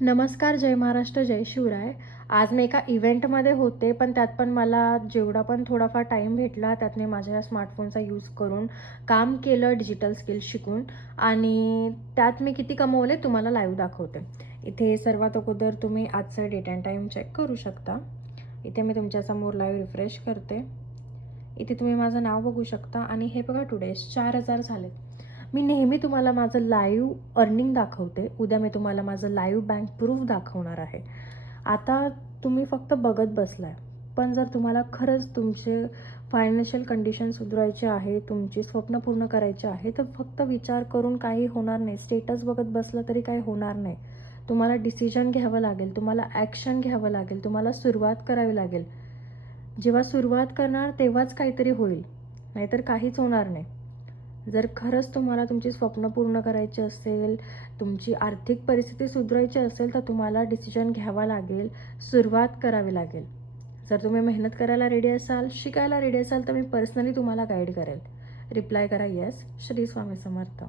नमस्कार, जय महाराष्ट्र, जय शिवराय. आज मी एका इव्हेंटमध्ये होते, पण त्यात पण मला जेवढा पण थोडाफार टाईम भेटला, त्यात मी माझ्या या स्मार्टफोनचा यूज करून काम केलं, डिजिटल स्किल्स शिकून. आणि त्यात मी किती कमवले तुम्हाला लाईव्ह दाखवते. इथे सर्वात अगोदर तुम्ही आजचं डेट अँड टाईम चेक करू शकता. इथे मी तुमच्यासमोर लाईव्ह रिफ्रेश करते. इथे तुम्ही माझं नाव बघू शकता आणि हे बघा टुडेज 4,000 झाले. मी नेहमी तुम्हाला माझं लाईव्ह अर्निंग दाखवते. उद्या मी तुम्हाला माझं लाईव्ह बँक प्रूफ दाखवणार आहे. आता तुम्ही फक्त बघत बसलाय, पण जर तुम्हाला खरंच तुमचे फायनान्शियल कंडिशन सुधारायची आहे, तुमची स्वप्न पूर्ण करायची आहे, तर फक्त विचार करून काही होणार नाही. स्टेटस बघत बसलं तरी काही होणार नाही. तुम्हाला डिसिजन घ्यावं लागेल, तुम्हाला ॲक्शन घ्यावं लागेल, तुम्हाला सुरुवात करावी लागेल. जेव्हा सुरुवात करणार तेव्हाच काहीतरी होईल, नाहीतर काहीच होणार नाही. जर खरंच तुम्हाला तुमची स्वप्न पूर्ण करायची असेल, तुमची आर्थिक परिस्थिती सुधारायची असेल, तर तुम्हाला डिसिजन घ्यावा लागेल, सुरुवात करावी लागेल. जर तुम्ही मेहनत करायला रेडी असाल, शिकायला रेडी असाल, तर मी पर्सनली तुम्हाला गाईड करेल. रिप्लाय करा येस. श्री स्वामी समर्थ.